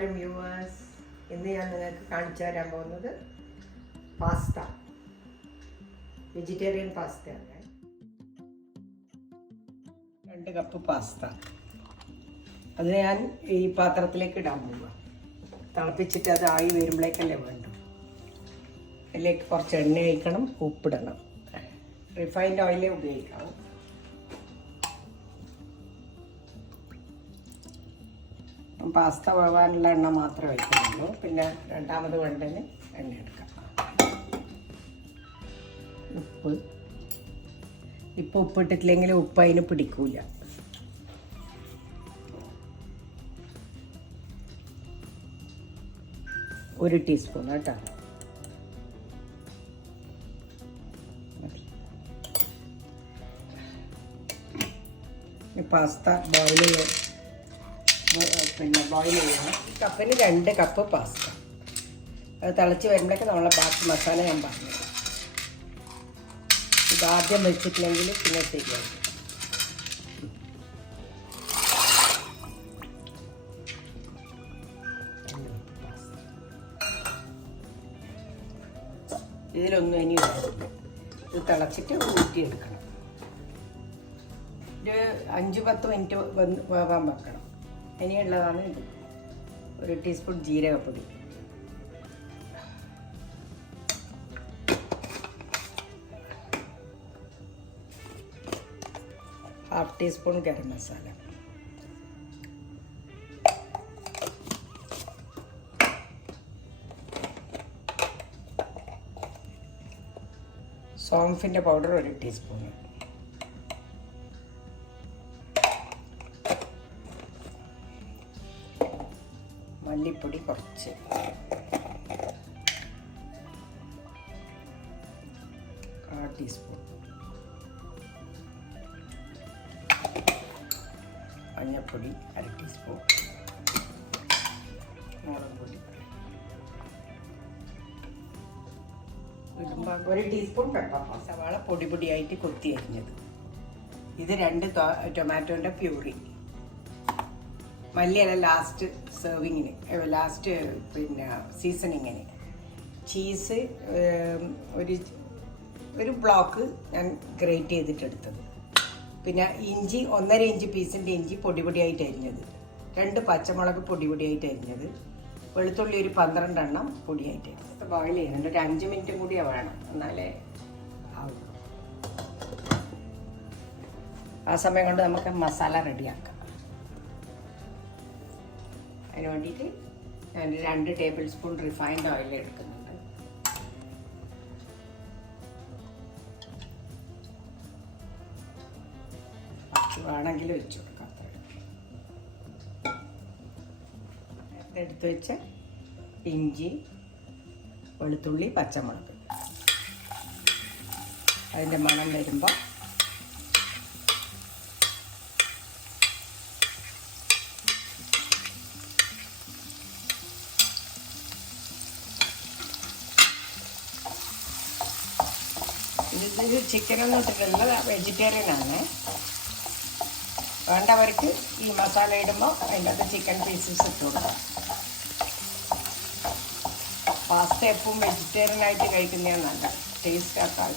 നമസ്കാരം വ്യൂവേഴ്സ്. ഇന്ന് ഞാൻ നിങ്ങൾക്ക് കാണിച്ചു തരാൻ പോകുന്നത് പാസ്ത, വെജിറ്റേറിയൻ പാസ്തയാണ്. 2 കപ്പ് പാസ്ത അത് ഞാൻ ഈ പാത്രത്തിലേക്ക് ഇടാൻ പോവുക. തിളപ്പിച്ചിട്ട് അത് ആയി വരുമ്പോഴേക്കല്ലേ വേണ്ടു. അതിലേക്ക് കുറച്ച് എണ്ണ ഒഴിക്കണം, ഉപ്പിടണം. റിഫൈൻഡ് ഓയിലേ ഉപയോഗിക്കണം. പാസ്ത വേവാനുള്ള എണ്ണ മാത്രമേ ഒഴിക്കുന്നുള്ളൂ. പിന്നെ രണ്ടാമത് വേണ്ടതിന് എണ്ണ എടുക്കാം. ഇപ്പോൾ ഉപ്പിട്ടിട്ടില്ലെങ്കിൽ ഉപ്പ് അതിന് പിടിക്കൂല. ഒരു ടീസ്പൂൺ കേട്ടോ. പാസ്ത ബോയിൽ ചെയ്യണം. ഈ കപ്പിന് 2 കപ്പ് പാസ്ത. അത് തിളച്ച് വരുമ്പോഴേക്ക് നമ്മളെ ബാക്കി മസാല ഞാൻ പറഞ്ഞു. ഇതാദ്യം വെച്ചിട്ടില്ലെങ്കിൽ പിന്നെ ശരിയാവും. ഇതിലൊന്നും ഇനി ഇത് തിളച്ചിട്ട് ഊറ്റിയെടുക്കണം. ഒരു 5-10 മിനിറ്റ് വേവാൻ വെക്കണം. ഇനിയുള്ളതാണ് ഇത്. 1 ടീസ്പൂൺ ജീരകപ്പൊടി, 1/2 ടീസ്പൂൺ ഗരം മസാല, സോംഫിൻ്റെ പൗഡർ 1 ടീസ്പൂൺ, മല്ലിപ്പൊടി കുറച്ച്, കാൽ ടീസ്പൂൺ, മഞ്ഞൾപ്പൊടി 1/2 ടീസ്പൂൺ, മുളക് പൊടി ഇടുമ്പോൾ 1 ടീസ്പൂൺ പെപ്പർ. സവാള പൊടി പൊടിയായിട്ട് കൊത്തി അരിഞ്ഞത്. ഇത് 2 ടൊമാറ്റോൻ്റെ പ്യൂറി. മല്ലിയില ലാസ്റ്റ് സെർവിങ്ങിന്, ലാസ്റ്റ് പിന്നെ സീസണിങ്ങിന്. ചീസ് ഒരു ബ്ലോക്ക് ഞാൻ ഗ്രേറ്റ് ചെയ്തിട്ടെടുത്തത്. പിന്നെ ഇഞ്ചി 1.5 ഇഞ്ച് പീസിൻ്റെ ഇഞ്ചി പൊടി പൊടിയായിട്ട് അരിഞ്ഞത്, 2 പച്ചമുളക് പൊടി പൊടിയായിട്ട് അരിഞ്ഞത്, വെളുത്തുള്ളി ഒരു 12 എണ്ണം പൊടിയായിട്ട് അരിഞ്ഞത്. ബോയിൽ ചെയ്യുന്നുണ്ട്. ഒരു 5 മിനിറ്റും കൂടി വേണം, എന്നാലേ ആവും. ആ സമയം കൊണ്ട് നമുക്ക് മസാല റെഡിയാക്കാം. അതിന് വേണ്ടിയിട്ട് ഞാൻ 2 ടേബിൾ സ്പൂൺ റിഫൈൻഡ് ഓയിൽ എടുക്കുന്നുണ്ട്. വേണമെങ്കിൽ വെച്ച് കൊടുക്കാം. എടുത്ത് വെച്ച് ഇഞ്ചി, വെളുത്തുള്ളി, പച്ചമുളക് അതിൻ്റെ മണം വരുമ്പോൾ ഇത് ചിക്കനൊന്നും ഇട്ടിട്ടില്ല, വെജിറ്റേറിയൻ ആണ്. വേണ്ടവർക്ക് ഈ മസാല ഇടുമ്പോൾ അതിൻ്റെ അത് ചിക്കൻ പീസസ് ഇട്ട് കൊടുക്കാം. പാസ്ത എപ്പോഴും വെജിറ്റേറിയൻ ആയിട്ട് കഴിക്കുന്നതാണ് നല്ല ടേസ്റ്റ് ആക്കാൻ.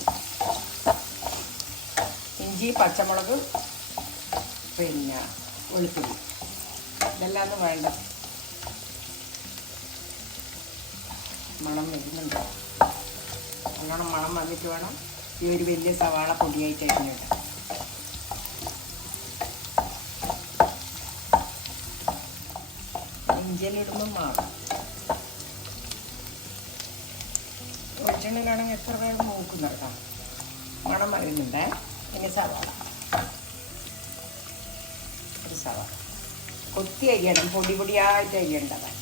ഇഞ്ചി, പച്ചമുളക്, പിന്നെ വെളുത്തുള്ളി ഇതെല്ലാം ഒന്നും വേണ്ട. മണം വരുന്നുണ്ട്. നല്ലോണം മണം വന്നിട്ട് വേണം ഈ ഒരു വലിയ സവാള പൊടിയായിട്ട് അരിഞ്ഞിട്ട്. ഇഞ്ചിയിലിടുമ്പോൾ മാറും. വെളിച്ചെണ്ണയിലാണെങ്കിൽ എത്ര വേഗം നോക്കുന്നുണ്ടോ, മണം വരുന്നുണ്ട്. ഇനി സവാള, ഒരു സവാള കൊത്തി അരിയണം, പൊടി പൊടിയായിട്ട് അരിയേണ്ടതാണ്.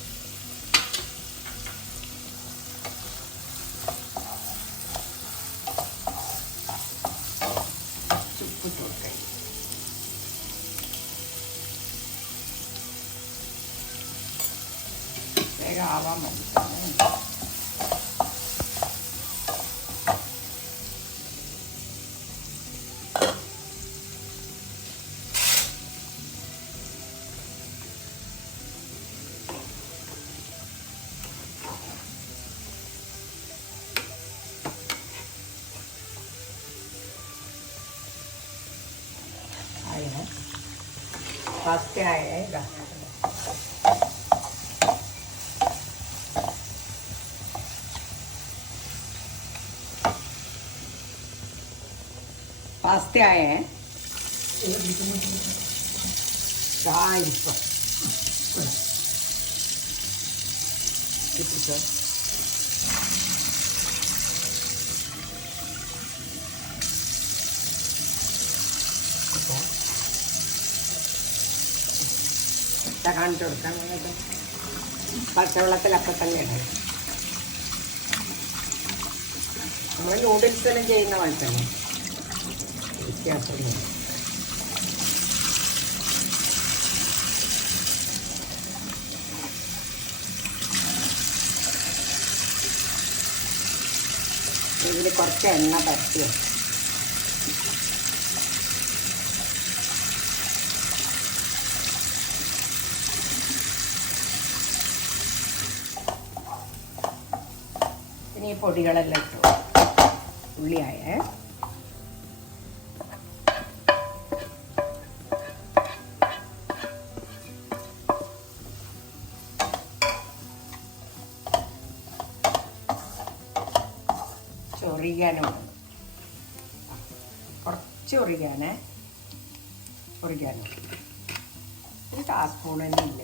വേഗം ആവാൻ മതി. പാസ്തയായ ഇതാ പാസ്തയായ ഇപ്പം കാണിച്ചു കൊടുക്കാൻ പച്ചവെള്ളത്തിലപ്പം തന്നെയാണ് നമ്മൾ നൂഡിൽസെല്ലാം ചെയ്യുന്ന പോലെ തന്നെ വ്യത്യാസമൊന്നും. ഇതിൽ കുറച്ച് എണ്ണ പരത്തി ഇനി ഈ പൊടികളെല്ലാം ഇട്ടു. ഉള്ളിയായേ ഒറിഗാനോ കുറച്ച് ഒറിഗാനോ ഒരു കാ സ്പൂൺ തന്നെ ഇല്ല,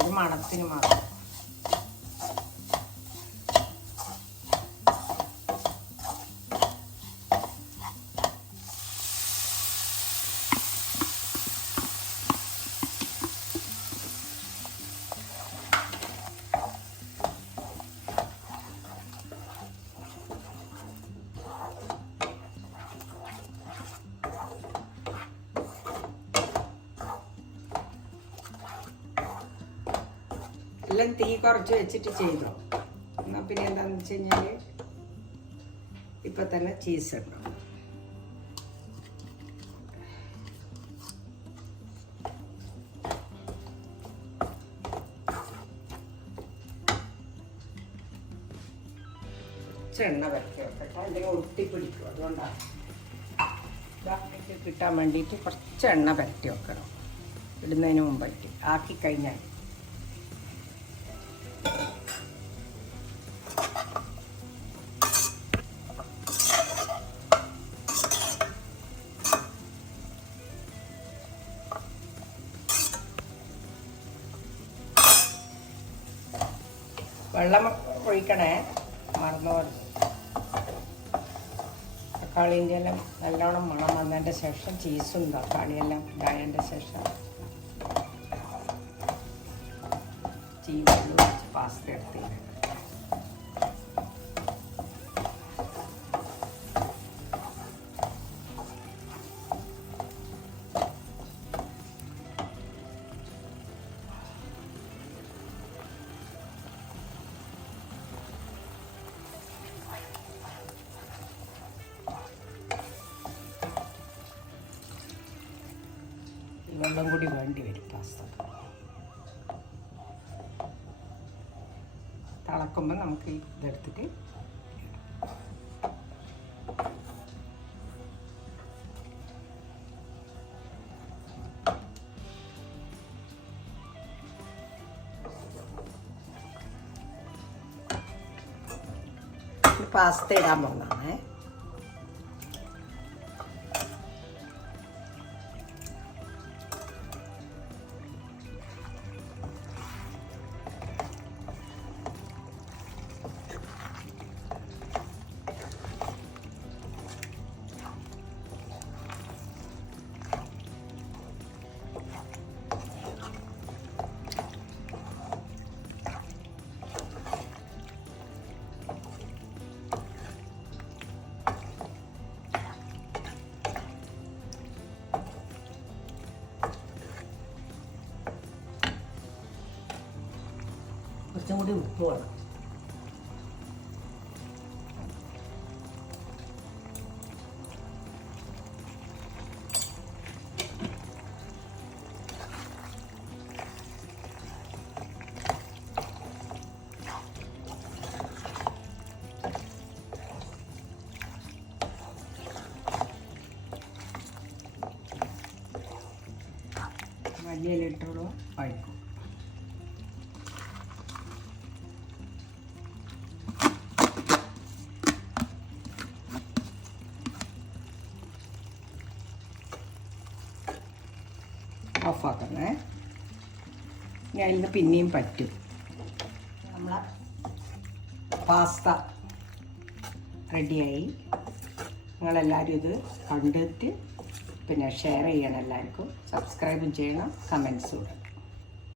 ഒരു മണത്തിന് മാത്രം. എല്ലാം തീ കുറച്ച് വെച്ചിട്ട് ചെയ്തോ. എന്നാൽ പിന്നെ എന്താണെന്ന് വെച്ച് കഴിഞ്ഞാൽ ഇപ്പം തന്നെ ചീസ് ഇടണം. എണ്ണ വരച്ച് വെക്കട്ടെ, അല്ലെങ്കിൽ ഒട്ടിപ്പിടിക്കും. അതുകൊണ്ടാണ് ഇതാക്കി കിട്ടാൻ വേണ്ടിയിട്ട് കുറച്ച് എണ്ണ പരട്ടി വെക്കണം ഇടുന്നതിന് മുമ്പായിട്ട്. ആക്കിക്കഴിഞ്ഞാൽ വെള്ളം ഒഴിക്കണേ, മറന്നു പോലെ. തക്കാളീൻ്റെ എല്ലാം നല്ലോണം മണം വന്നതിൻ്റെ ശേഷം ചീസും തക്കാളിയെല്ലാം ഇതായതിൻ്റെ ശേഷം വെള്ളം ഒഴിച്ച് പാസ്ത എടുത്ത് വെള്ളം കൂടി വേണ്ടി വരും. പാസ്ത തിളക്കുമ്പോൾ നമുക്ക് ഇതെടുത്തിട്ട് പാസ്ത ഇടാൻ പോകുന്നതാണേ. കുറച്ചും കൂടി ഉപ്പ് വേണം. മല്ലിയില ഇട്ടുള്ളൂ വഴക്കും. ഓഫാക്കണേ. ഇനി അതിൽ നിന്ന് പിന്നെയും പറ്റും. നമ്മളെ പാസ്ത റെഡിയായി. നിങ്ങളെല്ലാവരും ഇത് കണ്ടിട്ട് പിന്നെ ഷെയർ ചെയ്യണം, എല്ലാവർക്കും സബ്സ്ക്രൈബും ചെയ്യണം, കമൻസും ഇടണം.